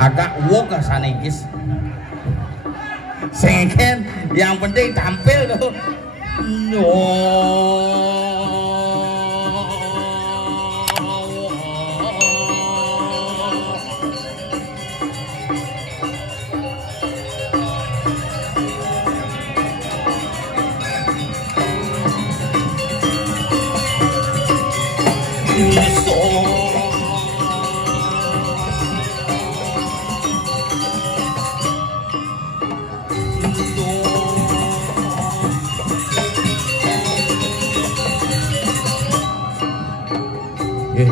agak wok sanegis sengken yang penting tampil tuh no.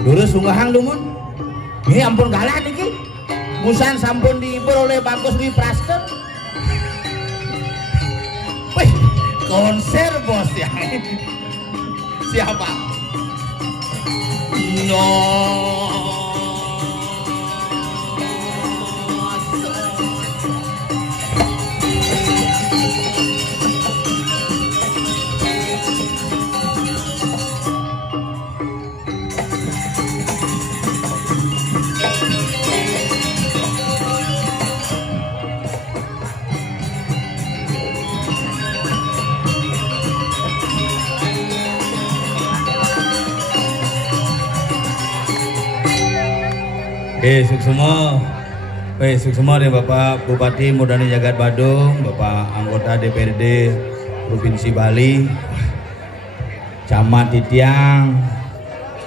Dulu sungguhang dumun ini ampun kalah niki busan sampun dihibur oleh Bagus Dwi Praster. Wih konser bos ya. Siapa no. Suksema nih Bapak Bupati Mudani Jagat Badung, Bapak anggota DPRD Provinsi Bali, Camat di Tiang,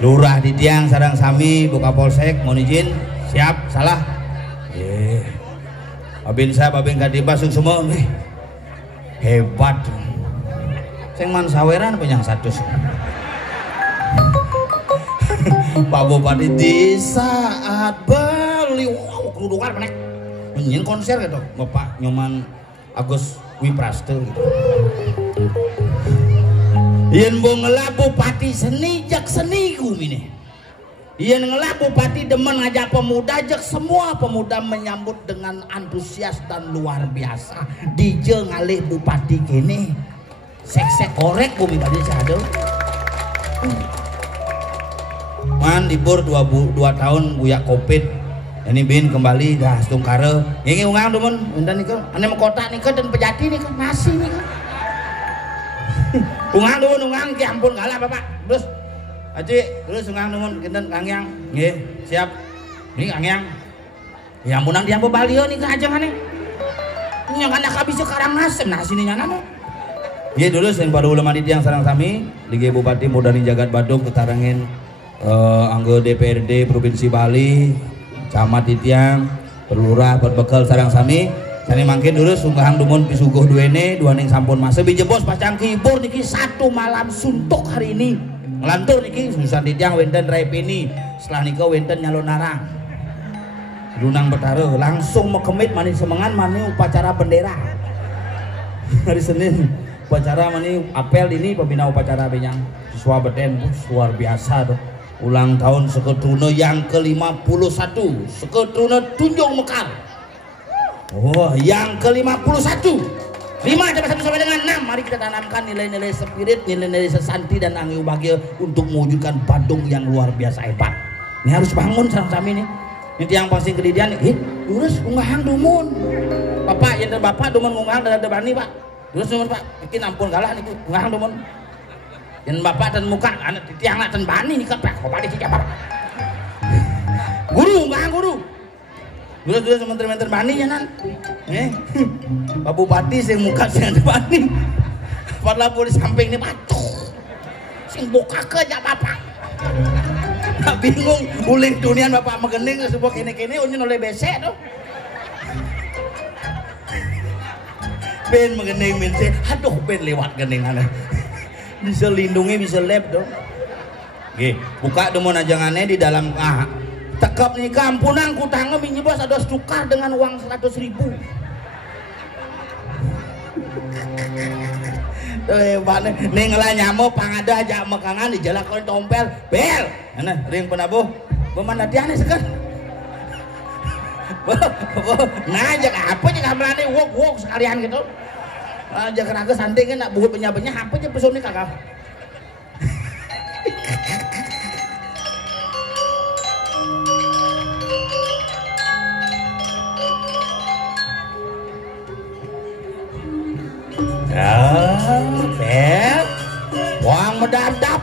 Lurah di Tiang, sarang sami, Bu Kapolsek, mohon izin, siap, salah. Babin saya, Babin Kadipa, suksema nih, hebat. Seng man saweran penyang satu. Pak Bupati di saat beliau kerudukan menek nyanyiin konser gitu Bapak Nyoman Agus Wipraste gitu. Yen bo ngelak Bupati seni jak seni kumine. Yen ngelak Bupati demen ngajak pemuda jak semua pemuda menyambut dengan antusias dan luar biasa. DJ ngalih Bupati kene sek-sek korek bumi tadi sado. Man libur 2 tahun buyak covid ini bin kembali dah stungkare ini ungang temen enten niku ane kota niku dan pejati niku nasi niku ungang temen ungang ki ampun kalah Bapak terus aji terus ungang temen kinten Kang Yang nggih siap ini Kang Yang ya ampunang diambo balio niku aja maneh nyang anak habis sekarang nasem nasi ni nyana nggih dulu sing pada ulama di Tiang sareng sami Liga Bupati Mudani Jagat Badung ketarangin anggota DPRD Provinsi Bali, Camat di Tiang, Perlurah, Berbekal sarang sami. Sani mangkin dulu sungguhang dumun pisuguh duene, dua ning sampun masa biji bos pasang kibur niki satu malam suntuk hari ini. Ngelantur niki Susan di Tiang wenten Raipini, setelah nika wenten Nyalon Narang. Lunang Betara langsung mekemit manis semengan mani upacara bendera. Hari Senin upacara mani apel ini pembina upacara benyang siswa beten luar biasa tuh. Ulang tahun Seketuna yang ke-51 Seketuna Tunjung Mekar. Oh yang ke-51 5 sampai dengan 6 mari kita tanamkan nilai-nilai spirit, nilai-nilai sesanti dan angin bahagia untuk mewujudkan Badung yang luar biasa hebat. Ini harus bangun sama-sama ini yang pasti kedidian urus ungahan dumun Bapak yang Bapak dumun ungahan dan bani Pak urus dumun Pak bikin ampun kalah nih ungahan dumun yang Bapak dan muka anak tiang dan bani nih kan Pak Bapak di Bapak guru ungahan guru dulu menteri-menteri bani ya nan Pak Bupati sing muka sing bani padahal di samping ini patuh sing buka ke aja Bapak bingung uling dunian Bapak megening sebuah kene-kene unyin oleh besek tuh ben megening minta aduh ben lewat gening aneh bisa lindungi bisa lep dong Nggih, buka demun ajangannya di dalam tekap nih kampunan kutangnya minjem bos ada tukar dengan uang 100.000. Nih ngelah nyamuk pangada aja mekangan di jalan kau tompel bel. Nah, ring penabuh. Bemana dia nih sekan. Nah, jaga apa jaga melani wok sekalian gitu. Jaga raga santai kan nak buat benya apa aja pesoni kakak. Bel, wang medap-dap.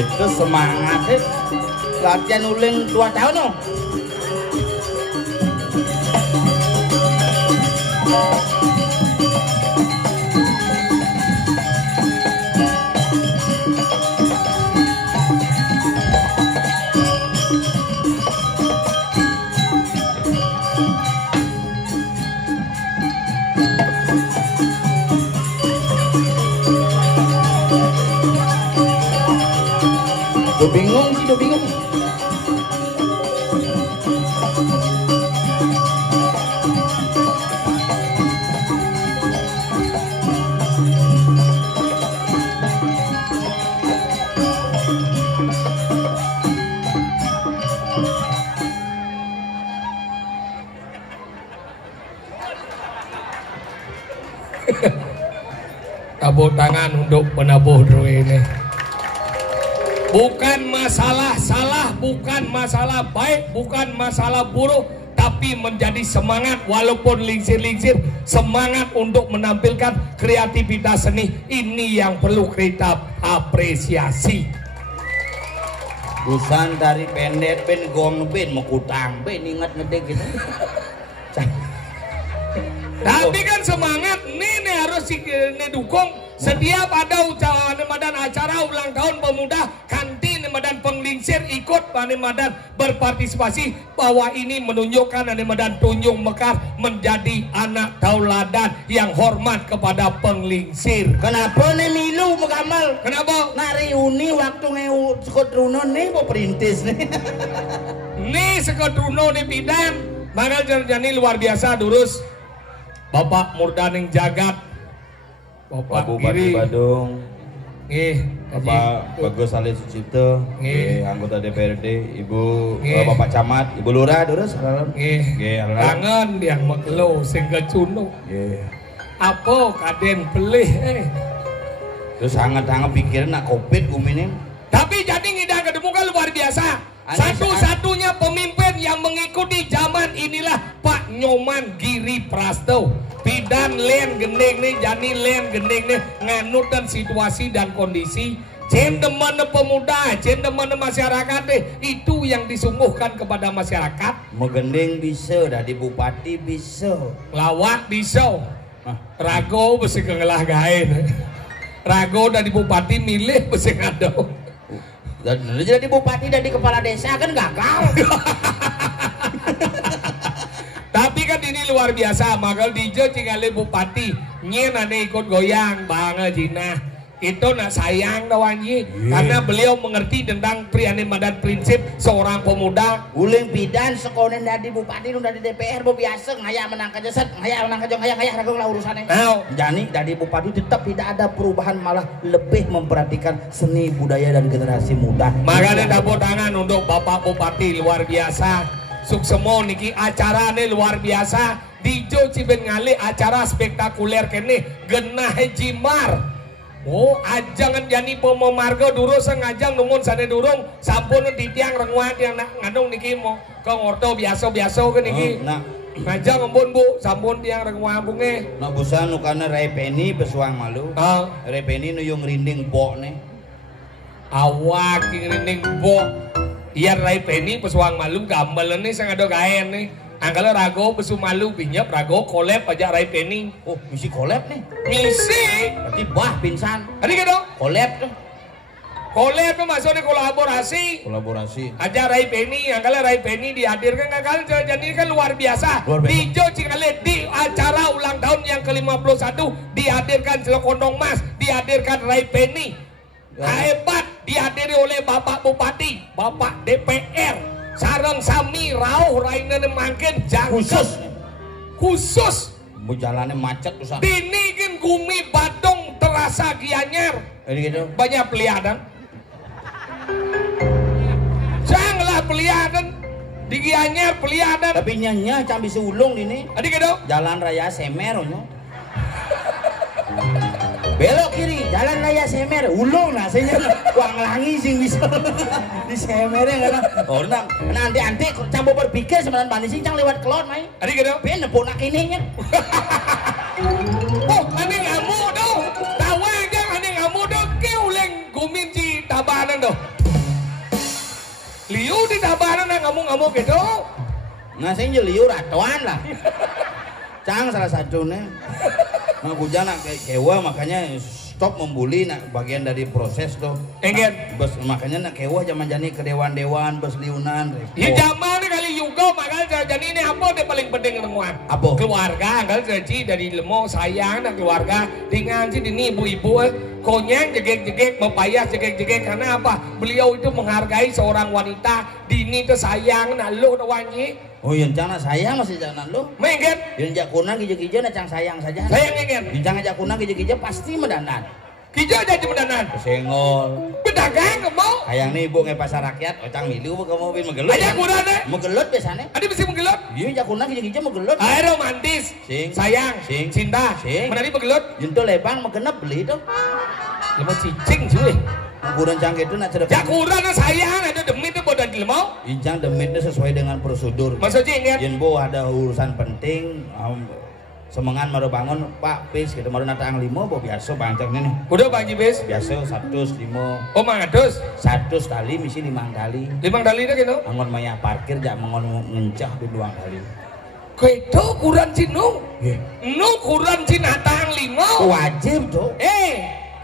Itu semangat latihan uling 2 tahun no. Udah bingung. Tepuk tangan untuk penabuh Drui ini. Bukan masalah salah, bukan masalah baik, bukan masalah buruk, tapi menjadi semangat walaupun lingsir-lingsir, semangat untuk menampilkan kreativitas seni. Ini yang perlu kita apresiasi. Busan dari pendek ben gong ben mekutang ben ingat ngedek gitu. Tapi kan semangat ini harus didukung. Setiap ada acara ulang tahun pemuda, kantin dan penglingsir ikut dan berpartisipasi, bahwa ini menunjukkan dan Tunjung Mekar menjadi anak tauladan yang hormat kepada penglingsir. Kenapa nih milu Mekamal? Kenapa? Nari uni waktu ngeu sekotruno nih mau perintis nih. Nih sekotruno nih bidan, maka jadi luar biasa durus. Bapak Murdaning Jagat, Bapak Bupati Badung, Bapak Bagus Ali Sucipto, anggota DPRD, Ibu Bapak Camat, Ibu Lurah, durus, kangen yang maklo sing kecuno. Apa kaden pelih Terus hangat-hangat pikiran nak Covid uminin. Tapi jadi ngidang kedemukan luar biasa. Satu-satunya pemimpin yang mengikuti zaman inilah Pak Nyoman Giri Prasto. Bidan len gendeng nih, jani len gendeng nih, nganut dan situasi dan kondisi. Cendeman pemuda, cendeman masyarakat deh, itu yang disungguhkan kepada masyarakat. Megendeng bisa, dah di bupati bisa, lawak bisa, rago besi kengelah gain, rago dari bupati milih besi ngado. Dan jadi bupati dan di kepala desa kan gagal. Tapi kan ini luar biasa, maka dijo cingale bupati nyen ane ikut goyang banget Cina. Itu nak sayang Wanji, karena beliau mengerti tentang prianima dan prinsip seorang pemuda. Uling bidan sekolah dari bupati nu dari DPR bu biasa ngaya menang kejeset, ngaya menang kejong ngaya ragu lah urusannya. Jadi dari bupati tetap tidak ada perubahan, malah lebih memperhatikan seni budaya dan generasi muda. Makanya tepuk tangan untuk Bapak Bupati luar biasa. Suksemo niki acarane luar biasa. Dijo Ciben Ngali acara spektakuler kene genah jimar. Oh, ajangan jani pememarga durung sengajang numun sane durung sampun ditiang renguat yang ngandung niki mau ke ngorto biasa-biasa ke niki. Ngajang ampun Bu, sampun tiang renguat bunge. Nak busa nu kana Rai Penny besuang malu. Rai Penny nu yung rinding bok ne. Awak rinding bok. Iya Rai Penny pesuang malu gambel nih sang ada gaen nih. Angkala rago besu malu binyap rago kolab aja Rai Penny. Oh, misi kolab nih. Misi. Berarti bah pinsan. Adik gitu. Kolab tuh. Kolab tuh maksudnya kolaborasi. Kolaborasi. Aja Rai Penny, angkala Rai Penny dihadirkan angkala jadi kan luar biasa. Di Cingale di acara ulang tahun yang ke-51 dihadirkan Selokondong Mas, dihadirkan Rai Penny. Hebat dihadiri oleh Bapak Bupati, Bapak DPR. Sarang sami rauh rainane mangkin khusus mau jalannya macet usah dinikin gumi badong terasa gianyar gitu. Banyak peliadan janganlah peliadan di gianyar peliadan tapi nyanya cambi sulung ini adik gitu jalan raya Semer onyo belok kiri jalan raya Semer ulung lah saya uang langi sing bisa di Semernya karena oh nanti campur berpikir sebenarnya manis sing cang lewat kelon main adik gitu ben nepuk nak ininya oh ane ngamu dong tawa aja ane ngamu dong keuleng guminci tabanan dong liu di tabanan ngamu gitu nah saya liu ratuan lah cang salah satunya nah hujan nak kewa makanya stop membuli nak bagian dari proses tuh enggak bos makanya nak kewa zaman jani ke dewan bos liunan ya zaman kali juga makanya jadi ini apa yang paling penting temuan apa keluarga kalau jadi dari lemo sayang dan keluarga dengan sih ini ibu-ibu konyang jegek-jegek mempayah jegek-jegek karena apa beliau itu menghargai seorang wanita dini itu sayang nak lu wanyi. Oh yang cang sayang masih jangan lu mengen yang jakunan kija-kija nak cang sayang saja sayang mengen yang cang jakunan kija-kija pasti mendanan kija jadi mendanan senggol pedagang mau sayang nih ibu nge pasar rakyat ocang milu ke mobil megelut aja kurang deh megelut biasanya ada mesti megelut iya jakunan kija-kija megelut air romantis sing sayang sing cinta sing menari megelut jentuh lebang megenep beli tuh lima cicing cuy kurang cang itu nak cerita ya kurang sayang ada demi itu bodoh mau incang demitnya sesuai dengan prosedur maksudnya ingat jenbo ada urusan penting semengan maru bangun Pak Pis kita maru natang limo bo biasa bangcang nih udah Bang Jibes biasa 105 oh mangados 100 kali misi 5 kali 5 kali dah gitu angon maya parkir jak mengon ngencah di 2 kali itu kurang cinu nu kurang cin natang limo wajib tuh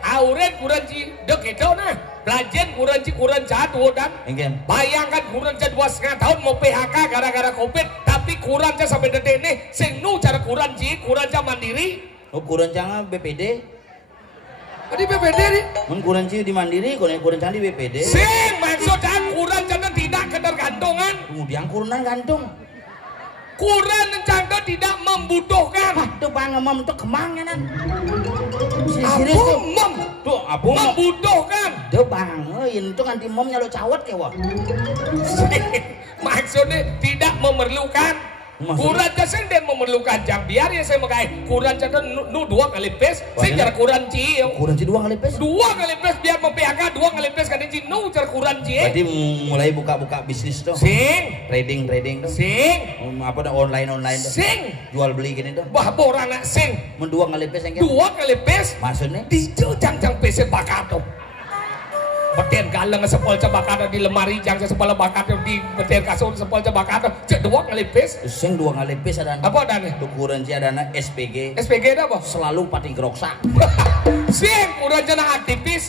auret kurang ci dek itu nah belajar kurang jatuh dan bayangkan kurang jatuh 2,5 tahun mau PHK gara-gara COVID tapi kurang sampai detik ini sing nu cara kurang mandiri oh kurang cang BPD di BPD nih kurang di mandiri kurang cang di BPD sing maksudnya kurang tidak ketergantungan kemudian kurang gantung kurang cangga tidak membutuhkan itu bang mem itu kemanganan tuh apa membutuhkan tuh bang itu kan di momnya lo cawet ya wah maksudnya tidak memerlukan kurang jasen dan memerlukan jang biar ya saya makai kurang jasen nu 2 kali pes saya cara kurang ci 2 kali pes 2 kali pes biar memPHK 2 kali pes kan ci nu cara kurang ci berarti mulai buka bisnis tuh sing trading tuh sing apa dah online tuh sing jual beli gini tuh bah borang nak sing 2 kali pes yang 2 kali pes maksudnya dijo jang pes bakat tuh beten galeng sepol cebakata di lemari jang sepol bakata di beten kasur sepol cebakata cek 2 kali pes sing 2 kali pes ada apa adanya ukuran si ada SPG ada apa selalu pati geroksa sing kurang jana aktif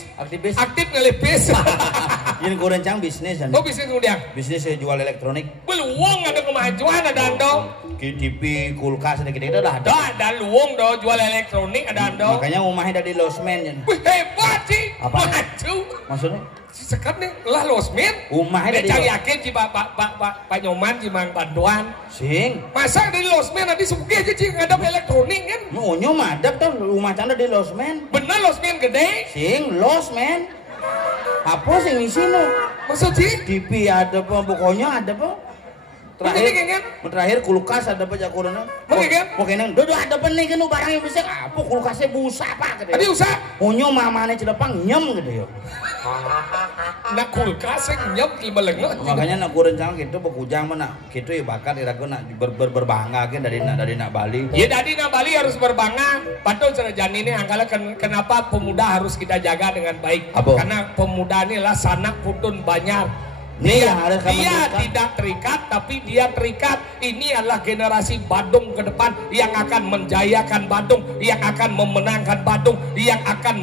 ngelipis Jadi kurencang bisnis kan. Oh bisnis kemudian. Bisnis saya jual elektronik. Beluang ada kemajuan ada andong. TV, kulkas ada gede-gede lah ada. Ada luang do jual elektronik ada andong. Makanya rumahnya dari losmen jadi. Wih hebat sih. Apa? Maju. Maksudnya? Sekarang nih lah losmen. Rumahnya dari. Cari yakin si Pak Nyoman si Mang Bantuan. Sing. Masa dari losmen nanti sugih aja sih ngadap elektronik kan? Nyo madap tuh rumah canda di losmen. Bener losmen gede. Sing losmen. Apa sing isi nu? Maksud sih? TV ada apa? Pokoknya ada apa? Terakhir kulkas ada apa jakurana? Pokoknya dodo ada apa nih kan barang yang bisa apa kulkasnya busa apa gitu. Tadi usah. Onyo mamane celepang nyem gitu ya. Nak kulkasnya nyem di beleng. Makanya nak kurencang gitu bekujang mana gitu ya bakat irago nak berbangga kan dari nak Bali. Ya dari nak Bali harus berbangga. Padahal cerajaan ini angkala kenapa pemuda harus kita jaga dengan baik. Apa? Karena pemuda ini lah sanak putun banyak. Dia tidak terikat tapi dia terikat. Ini adalah generasi Badung ke depan yang akan menjayakan Badung, yang akan memenangkan Badung, yang akan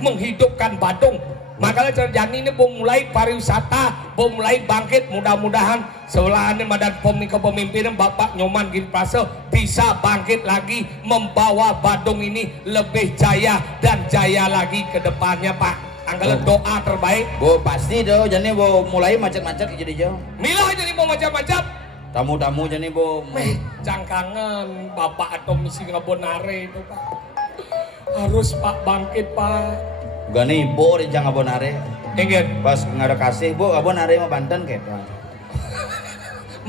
menghidupkan Badung. Makanya Cerjani ini mulai pariwisata, mulai bangkit. Mudah-mudahan sebelahannya Madan kepemimpinan Bapak Nyoman Giri Prasto bisa bangkit lagi membawa Badung ini lebih jaya dan jaya lagi ke depannya Pak. Anggalan doa terbaik. Bo pasti doh, jadi bo mulai macet-macet jadi jauh. Milah jadi mau macam-macam. Tamu-tamu jadi bo. Cangkangan Bapak atau misi ngabonare itu Pak. Harus Pak bangkit Pak. Gani bo rencang ngabonare. Ingin. Pas ngada kasih bo ngabonare mau Banten kayak Pak.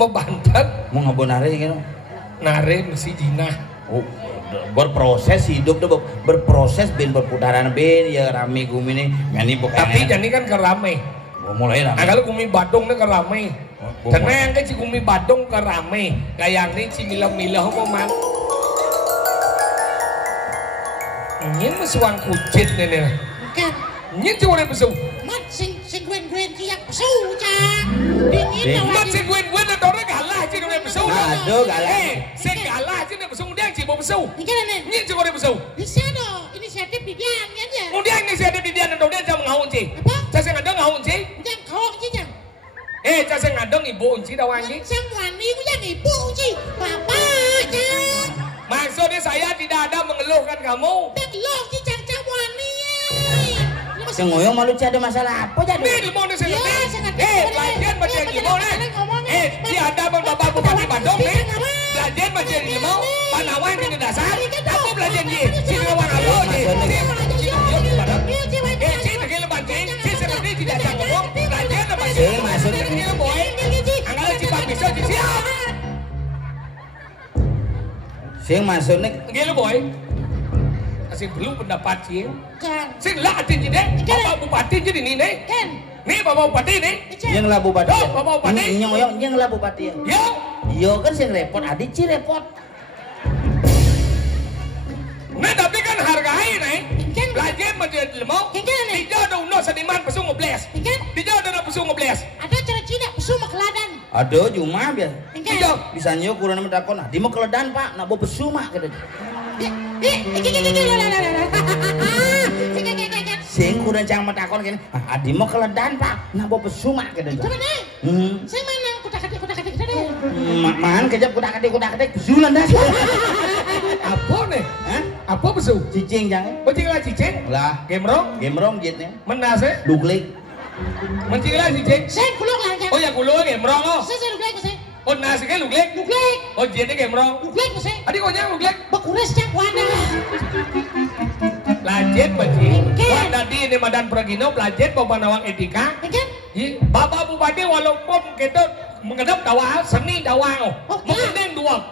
Mau Banten? Mau ngabonare gitu. Nare mesti jinah. Oh. Berproses hidup tuh berproses berputaran ya rame gumi nih ini tapi jadi kan kerame mulai rame kalau gumi Badung nih kerame karena yang ke gumi Badung kerame kayak ini si milah-milah mau man ini mesuang kucit nih kan ini cuma yang pesu mat sing gwen-gwen yang pesu cak dingin mat sing gwen-gwen ada orang galah sih yang pesu aduh galah sing galah sih yang pesu dia sih mau pesu ini cuma yang pesu bisa dong inisiatif di dia aja udah inisiatif di dia dan dia jangan ngawun sih apa? Saya nggak ada ngawun sih jangan kau sih jangan saya nggak ada ibu unci dawan sih semua nih gue yang ibu sih bapak jangan maksudnya saya tidak ada mengeluhkan kamu belum sih jangan wani yang ngoyong malu ada masalah apa jadi nih limau nih saya pelajaran baca limau nih si ada bang bapak bupati Bandung nih pelajaran baca limau Panawan ini dasar aku belajar nih si Rawan Alo nih si negeri lebat si seperti tidak bisa ngomong pelajaran apa sih maksudnya ini boy anggaran si Pak Bisa siap sing maksudnya gila boy kasih belum pendapat sih kan sing lah atin jadi bapak bupati jadi nih kan nih bapak bupati nih yang lah bupati oh bapak bupati yang lah bupati yo kan sing repot adik ci repot nah tapi kan hargai nih belajar menjadi lemau dijauh ada uno seniman pesu ngebles dijauh ada pesu ngebles ada cara Cina pesu makeladan ada cuma biar dijauh bisa nyo kurang mentakon di mau keledan pak nak bawa pesu mak gitu sing kurang jangan mentakon gini adi mau keledan pak nak bawa pesu mak gitu saya mana kuda-katik man kejap kuda-katik pesulan dah apa nih apa pesu cicing jangan mencing lah cicing lah gemrong jitnya menase duglik mencing lah cicing saya kuluk lah oh ya kuluk gemrong oh saya duglik saya oh nasi kan duglik oh jitnya gemrong duglik saya adik kau nyang duglik bakuras cak wadah Lajet bajing, wah tadi ini Madan Pragino Lajet bawa nawang etika. Bapak Bupati walaupun kita menghadap dakwah seni dakwah, mengeneng dua.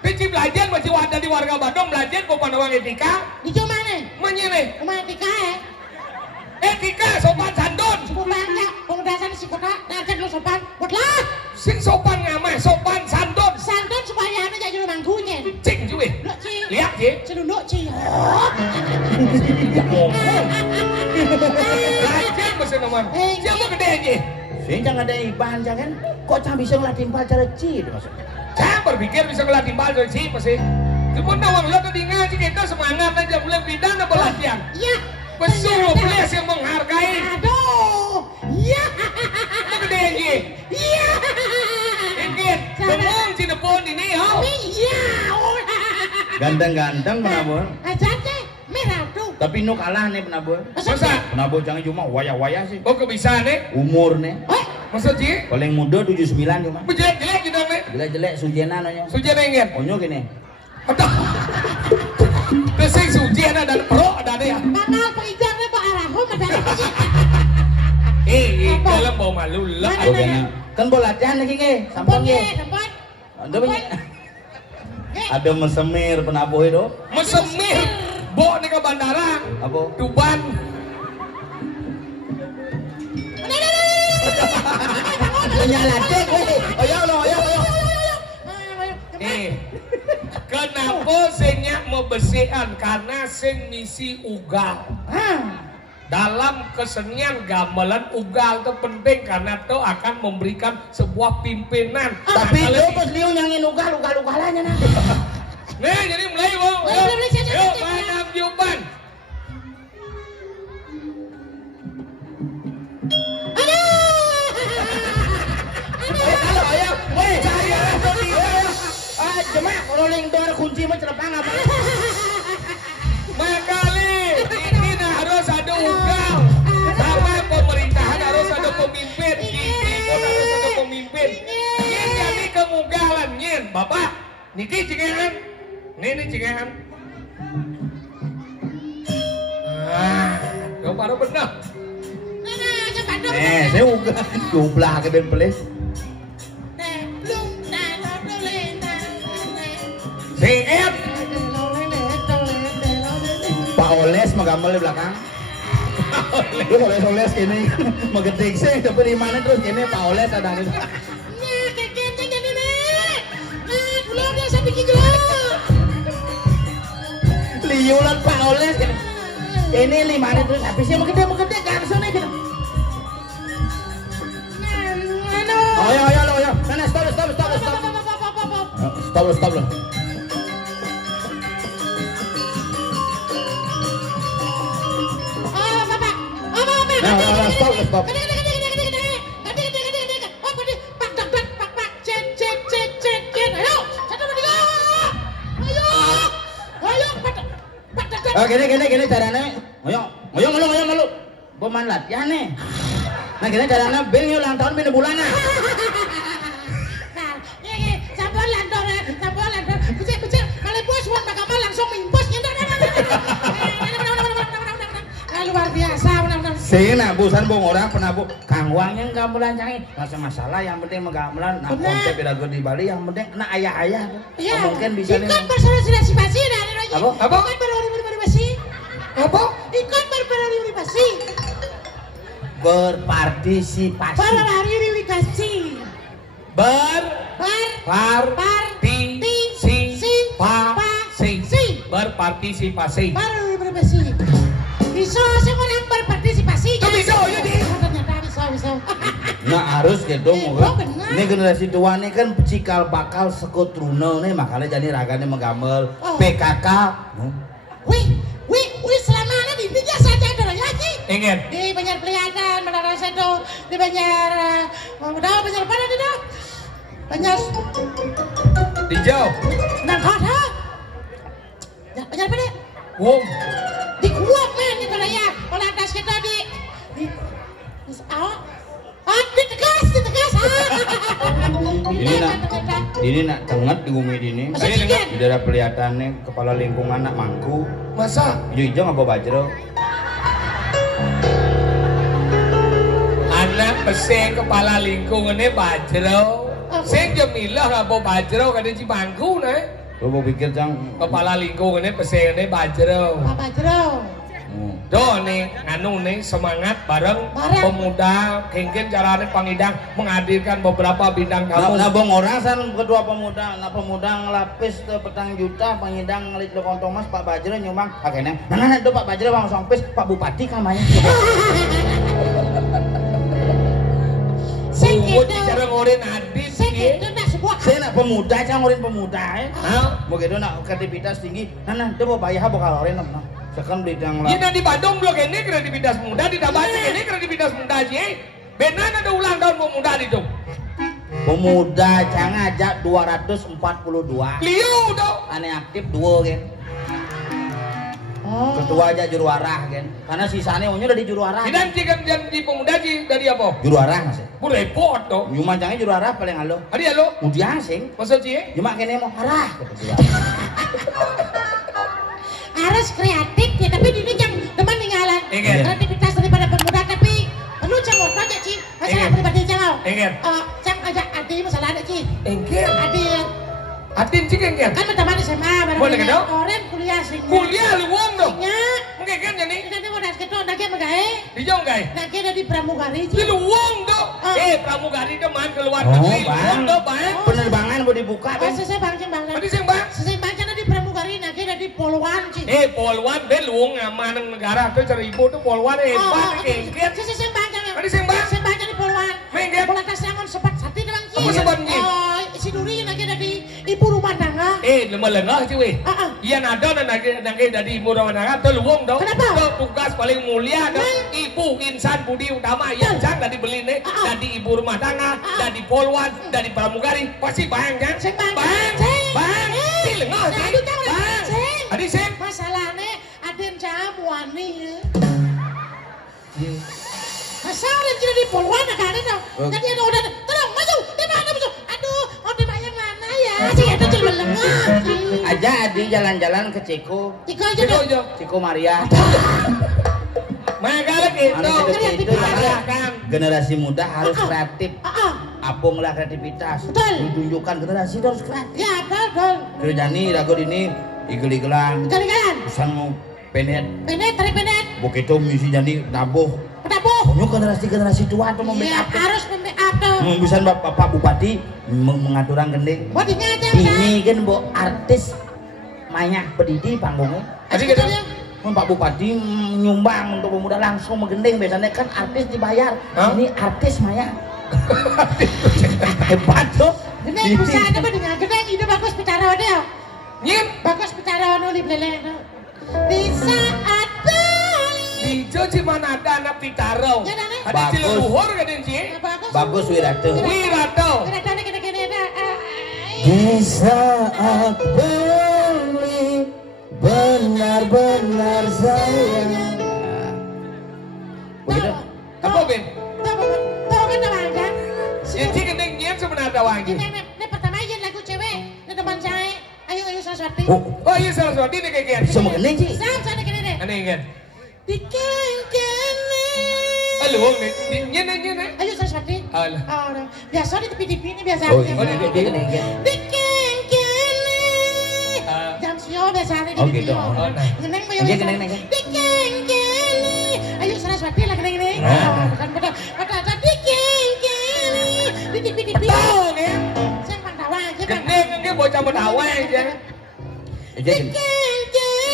Tapi Lajet masih ada di warga Badung Lajet bawa nawang etika. Di mana? Menyene. Mana etika Etika sopan santun. Sopan ya, pengudasan si kota, nanti lu sopan. Buatlah. Sing sopan ngamah, sopan santun. Santun supaya anda jadi mangkunya. Cing juga. Lihat je. Sedunduk ci. Lajet masih nomor. Siapa gede je? Sing jangan ada iban jangan. Kok cang bisa ngelatih cara ci maksudnya. Saya berpikir bisa ngelatih dari sih pasti. Cuma nawang lo tadi ngaji kita semangat aja mulai bidang apa latihan. Iya. Pesuruh belas yang menghargai. Aduh. Iya. Itu gede aja. Iya. Ingin, bengong Cirebon ini, ho. Iya. Ganteng-ganteng penabur. Aja deh, merah tuh. Tapi nu kalah nih penabur. Masa? Penabur jangan cuma waya-waya sih. Oh kebisaan nih? Umur nih. Masa Ci? Paling muda 79 cuma. Jelek-jelek gitu nih. Jelek-jelek sujena nanya. Sujian ingin? Onyo gini. Aduh. Kesing sujian ada pro ada ya. Bakal pengijangnya Pak Arahum ada lagi. Dalam bau malu lah. Oh kena. Kan bola latihan lagi ke, sampun ke. Sampun. Ada banyak. Ada mesemir penabuh itu. Mesemir. Bo nih ke bandara. Apa? Tuban. Menyala cek, ayo lo, ayo. Kenapa singnya membesian? Karena sing misi ugal. Dalam kesenian gamelan ugal itu penting karena itu akan memberikan sebuah pimpinan. Tapi dia pas liu nyangin ugal-ugalannya nah. Nih jadi mulai bang. Yuk main Juban. Ayo, weh, saya jemaah rolling door kunci mah cerepang apa? Makali ini harus ada ugal. Sama pemerintahan harus ada pemimpin. Di harus ada pemimpin. Nyen jadi kemugalan nyen, bapak. Niki cengehan, ini cengehan. Kau baru benar. Saya ugal, jumlah ke dan pelis. CM Pak Oles menggambar di belakang. Lu oles ini mengetik sih tapi di mana terus ini Pak Oles ada di. Liulan Pak Oles ini 5 menit terus habisnya mau gede langsung nih gitu. Ayo lo. Nah, stop. Stop lo. Nah, stop. Gini caranya. Ayo malu. Pemain latihan nih. Nah, gini caranya bel yuk ulang tahun bina bulan nah. Sampun landor. Kucing. Malah bos buat bakal langsung mimpus. Luar biasa. Saya nabusan bong orang penabuh kangwangnya gamelan canggih nggak masalah yang penting menggamelan nah konsep pedagang di Bali yang penting nah ayah mungkin bisa nih ikut berpartisipasi dari lagi apa ikut berpartisipasi apa ikut berpartisipasi berpartisipasi bisa semua yang berpartisipasi itu bisa ya di ternyata bisa nah harus gitu benar. Ini generasi tua nih kan cikal bakal sekut runo nih makanya jadi raganya menggamel PKK wih selama ini di Tiga saja ada lagi ingin di Banjar Peliatan Menara Sedo di Banjar Banjar mana di dah Banjar dijauh Nangkota Banjar mana di kuat men itu lah ya kalau atas kita di tegas ini nak tenget di bumi ini di daerah Pelihatannya kepala lingkungan nak mangku masa hijau nggak bawa bajro anak pesing kepala lingkungannya bajro sing Jamilah nggak bawa bajro kan di Cibangku nih lo mau pikir cang kepala lingkungannya pesengannya bajro do nih anu nih semangat bareng pemuda mungkin caranya pangidang menghadirkan beberapa bidang kamu nabong orang san kedua pemuda ngelapis ke petang juta pangidang ngelit lo kontong mas Pak Bajro nyumbang akhirnya nah itu Pak Bajro bang sompis Pak Bupati kamanya Sungguh cara ngorin adit saya nak pemuda, saya ngorin pemuda mau gitu nak kreativitas tinggi nah itu mau bayar bakal ngorin Sekarang bidang lah. Ini di Bandung blok ini kredibilitas muda, di Tabasi ini kredibilitas muda aja. Benar ada ulang tahun pemuda itu. Pemuda jangan aja 242. Liu dong. Ane aktif 2 kan. Oh. Ketua aja juru arah kan. Karena sisanya unya udah di juru arah. Dan jika di pemuda dari apa? Juru arah masih. Bu repot dong. Cuma jangan juru arah paling halo. Adi halo. Udah asing. Maksud sih? Cuma kene mau arah. Harus kreatif ya, tapi ini jangan teman tinggalan. Ingat. Kreativitas daripada pemuda, tapi perlu canggung aja Ci. Masalah Ingat. pribadi jangan. Ingat. Cang aja Adi masalah ada Ci. Engker. Adi Atin sih engker. kan teman SMA bareng. Boleh ke dong? Orang kuliah sih. Kuliah lu wong dong. Nya. Mungkin kan jadi. Nanti mau das keto nake magae. Di jauh guys. Nake ada di pramugari Di Ci. lu wong dong. Pramugari teman keluar Oh, negeri. Bang. Wong dong bang. Penerbangan mau dibuka Oh, kan? sese bang cing bang. Tadi sih bang. Sese bang cina di pramugari nake ada di Poluan Ci. Polwan ben luang aman negara tuh cari ibu tuh polwan hebat engker. Sese bang cina. Tadi sih bang. Sese bang cina di Poluan. Mengker. Bola tas sangon sepat sati doang Ci. Apa sepat, Ci? Oh, si Duri nake ada di ibu rumah tangga. Lemah lengah sih weh. Iya nado nanti dari murah mana tuh luang dong. Kenapa? Tuh tugas paling mulia dong. Ibu insan budi utama yang jangan dari beli nih. Dari ibu rumah tangga, dari polwan, dari pramugari pasti bang kan? Sing bang. Bang, Sing. bang. Di lengah sih. Aduh, jangan. Bang. Sing. Adi sih. Masalahnya aden jamuani ya. Masalah cina di Poluan ada dong. Jadi ada udah terang maju. Di mana maju? Aduh, mau di yang mana ya? Sih itu cuma lengah. Aja Adi jalan-jalan ke Ciko. Ciko aja Ciko dong. aja. Ciko Maria. Makanya gitu. Anu kreatif itu ada kan. generasi muda harus kreatif. Apung lah kreativitas. Betul. Ditunjukkan generasi itu harus kreatif. Ya betul. Kerjani ragu ini igel-igelan. Kali-kalian. Pesan mau penet. Penet, tarik penet. Begitu misi jadi nabuh. Penabuh. Punya generasi tua tuh mau Iya, make up. harus membackup tuh. Bisa Bapak Bupati mengaturan gending. Bodinya aja Ini kan bu artis banyak pedidi panggungnya. Adi gitu. Pak Bupati nyumbang untuk pemuda langsung menggending. Biasanya kan artis dibayar. Ini artis Maya. Hebat tuh. Gendeng perusahaan apa dengan gendeng itu bagus bicara dia. Nyim. Bagus bicara nu di beleleng. Di saat Ijo mana ada anak pitaro. Ya, Nane. Ada Bagus. ciluhur kan sih. bagus. Bagus Wiratu. Wirato. Kira-kira gini-gini dah. Di saat beli benar-benar sayang. Begitu. Apa Ben? Tahu kan nama kan? Yang sih gendeng nyian sebenarnya wangi. Ini pertama aja lagu cewek. Ini teman saya. Ayo Saraswati. Oh iya Saraswati nih kayak Bisa menggending sih. Sana gini deh. aneh kan? Di kene. Halo, nyen. Ayo Saraswati. Alah. Oh, biasa di tepi-tepi ini biasa. Oh, di kene. Di kene. Jam sio biasa di Oh, tepi. gitu. Oh, nah. Geneng Iya, geneng. Di kene. Ayo Saraswati lah gini. Bukan betul. Kata di kene. Di tepi-tepi. Tahu nih. Saya pandawa aja. Gendeng kan dia bocah Betawi aja.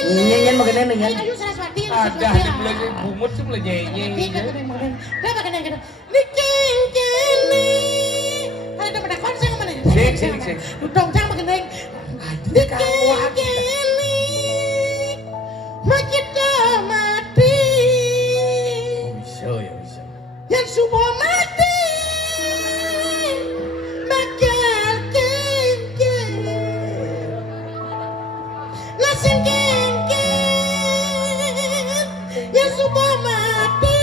Nyanyian menggending nih. Ayo Saraswati. Ada di mulai bumut sih mulai nyanyi. Sing. Dudong jangan mengenai. Kawan. Makita mati. Bisa. Yang semua mati. Bakal kengkeng. Langsung kengkeng. Yang semua mati.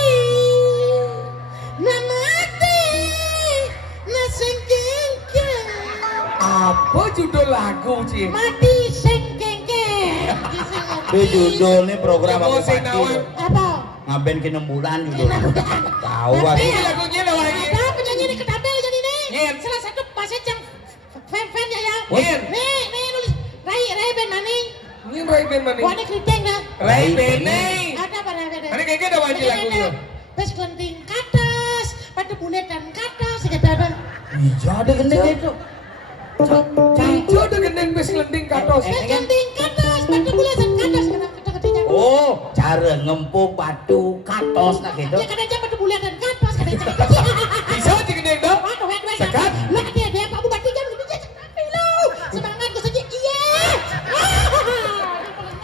Nah mati. Langsung kengkeng. Apa judul lagu sih? Mati sing kengkeng. Itu judulnya program Oh, apa sing nawan. Apa? Ngaben ke 6 bulan judulnya. Tahu aku. Ini lagunya lah wangi. Ada penyanyi di Ketabel jadi nih. Nyen. Salah satu pasien yang fan ya ya. Nyen. Nih nulis Rai Ben Maning. Ini Rai Ben mana? Wah ini keriting dah. Rai Bene. Ada pada ada. Ada kayak ada wangi lagunya. Pes kelenting katas, pada bulet dan katas, kata ada. Iya ada gending itu. Cijo udah gendeng bes lending katos. Pes kelenting katas, pada bulet dan katas, kata ketiga. Oh, cara ngempuk batu katos nak gitu. Ya kada aja pada bulet dan katas, kada aja. Bisa aja gendeng dong. Waduh, Sekat. Lah dia Pak Bupati jam lebih cepat lo. Semangat gue saja iya.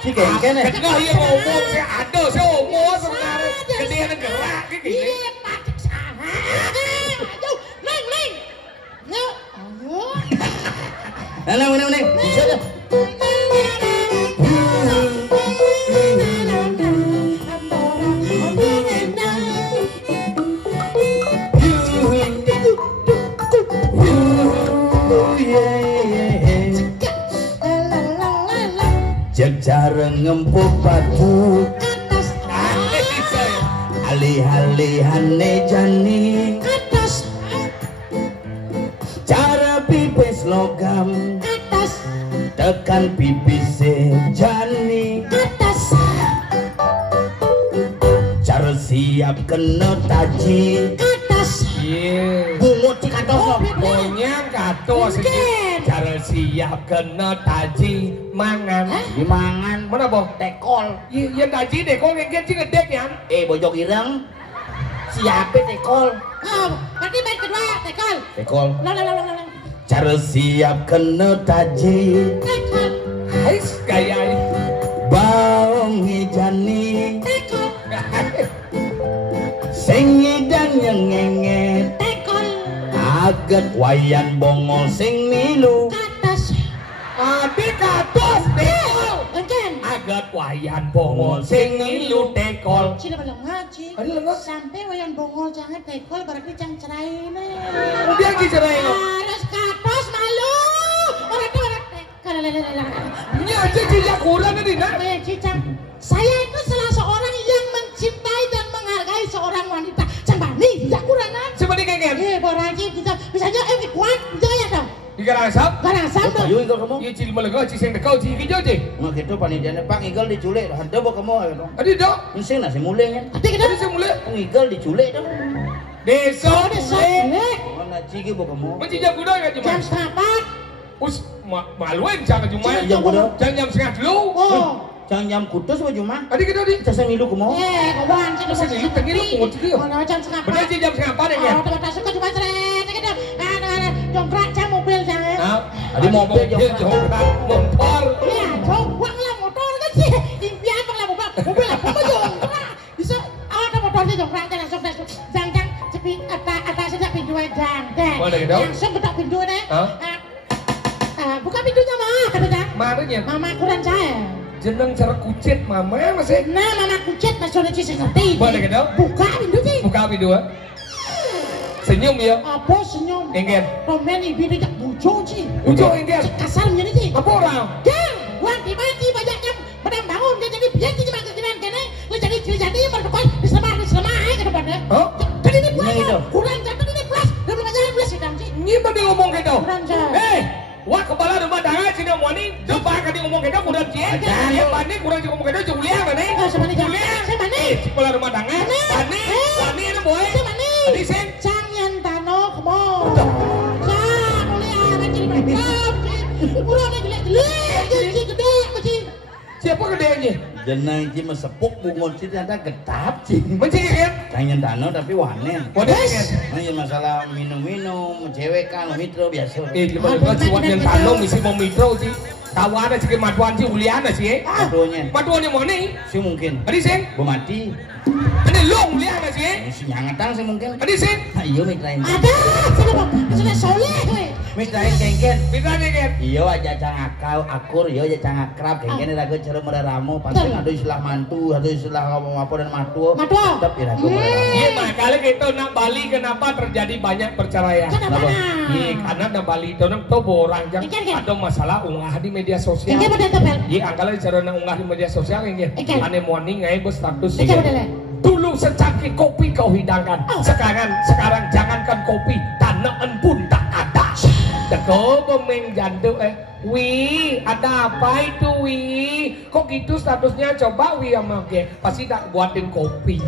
Si kengken ya. Tengah yang ngomong saya ada saya ngomong sebenarnya gedean gerak gitu. Iya, patik salah. Ayo, Neng. Ayo. Neng. Bisa dah. Jarang ngempuk batu Atas alih-alihane jani atas cara pipis logam atas tekan pipis jani atas cara siap kena taji atas Iya. bungut di katos Bonyang katos iki. Cara siap kena taji mangan. dimangan Mana boh? tekol Iya taji deh, kok ngengket sih ngedek ya? bojok ireng siapa tekol oh berarti baik kedua tekol tekol lalu cara siap kena taji tekol Ais gaya ini. baong hijani tekol sing ngidang yang ngenget tekol aget wayan bongol sing milu atas Adik katos dekol. Engken Agat wayan bongol sing ngilu dekol. Sila belum ngaji Ada lengan. sampai wayan bongol jangan tekol berarti jangan cerai nih Dia lagi cerai lo. harus katos malu orang itu orang tekol Ini aja jejak kurang ini nak. Saya cicang, saya itu salah seorang yang mencintai dan menghargai seorang wanita. Cembani, tidak kurangan. Seperti ngengket. Boraji kita, misalnya kuat, jaya dong. Di garasap. Garang sambal. Payu ingkol kamu Iya cili melega ciseng dekau cili hijau cik. mah gitu panitianya pak ngigel diculik ada apa kamu gitu Adik dok. mesin nasi mulainya Tapi kita Tadi saya mulai. ngigel diculik dong Desa ada sore, mana cigi bu kamu Mencijak kuda ya cuma. jam setengah empat. Us maluin jangan cuma. jam kuda Jangan jam setengah dulu. Oh, jangan jam kutus bu cuma Adik kita di. saya ngilu kamu kawan, saya Masa ngilu, tengilu, pungut dia. Oh, jam setengah Benar empat. sih jam setengah empat ya. Oh, teman-teman suka cuma seret, kita jongkrak jam mobil jangan. Nah, Ada mobil jongkrak motor. Ya, jongkrak lah motor kan sih. Impian lah mobil apa jongkrak. Bisa ada motornya jongkrak dan langsung jang cepi atas saja pintu jang. Mana gitu? Langsung ketok pintu nih. Hah? Buka pintunya mah katanya. Marahnya. Mama kurang saya. Jeneng cara kucit mama masih. Nah, mama kucet mas sudah sih ngerti. Mana gitu? Buka pintunya. Buka pintu ah. Senyum ya. Apa senyum? Enggen. Romen ibu dia bujo sih. Ujo enggen. Kasar menjadi sih. Apa orang? Gang, wanti banyaknya padang bangun dia jadi biar cuma kegiatan kene, lu jadi berdepan diselemah ke depannya. Hah? Jadi ini pulas, Ini itu. kurang jatuh ini pulas, dan belum aja pulas sedang sih. Ini pada ngomong gitu. Kurang jauh. Wah kepala rumah tangga sini wani, coba kadi ngomong gitu kurang cie. Ya bani kurang ngomong gitu Julia kan nih? Oh, sama nih, Jang. Julia. Sama nih. Kepala rumah tangga. Bani ini boy. Sama nih. Adi sen. Jangan tanok mo. Jangan kuliah kan jadi mantap. Kurang ada jelek, jadi gede macam. Siapa gedenya? jeneng iki mesepuk bungun sih ada getap sih Mencik kan? kangen dano tapi wanen Waduh kan? ini masalah minum-minum cewek kan mitro biasa Gimana cuan yang tanong misi mau mitro sih. Kawan sih matuan sih uliana sih. aduhnya Matuan yang mana? sih mungkin Adi sen. mati Ini long uliana sih. si nyangatang sih mungkin Adi sen. iya mitrain Ada, sudah soleh gue. mitrain kengken Bisa nih kan? iya aja cang akal akur iya aja cang akrab kengken ragu cara meraramu pasti ada istilah mantu ada istilah apa dan matu Matu. tapi ragu meraramu Iya makanya kita nak Bali kenapa terjadi banyak perceraian? Kenapa? Iya karena nak Bali itu nak tuh orang yang Ikan, kan? ada masalah unggah di media sosial. Ini pada tebel. Iya angkala cara nak unggah di media sosial ini. Ikan. Ane morning ngai berstatus. Ikan pada. Dulu secangkir kopi kau hidangkan. Oh. Sekarang jangankan kopi, tanaan pun tak ada. Teko pemain jantung Wi, ada apa itu Wi? Kok gitu statusnya? Coba Wi sama Ge, pasti tak buatin kopi.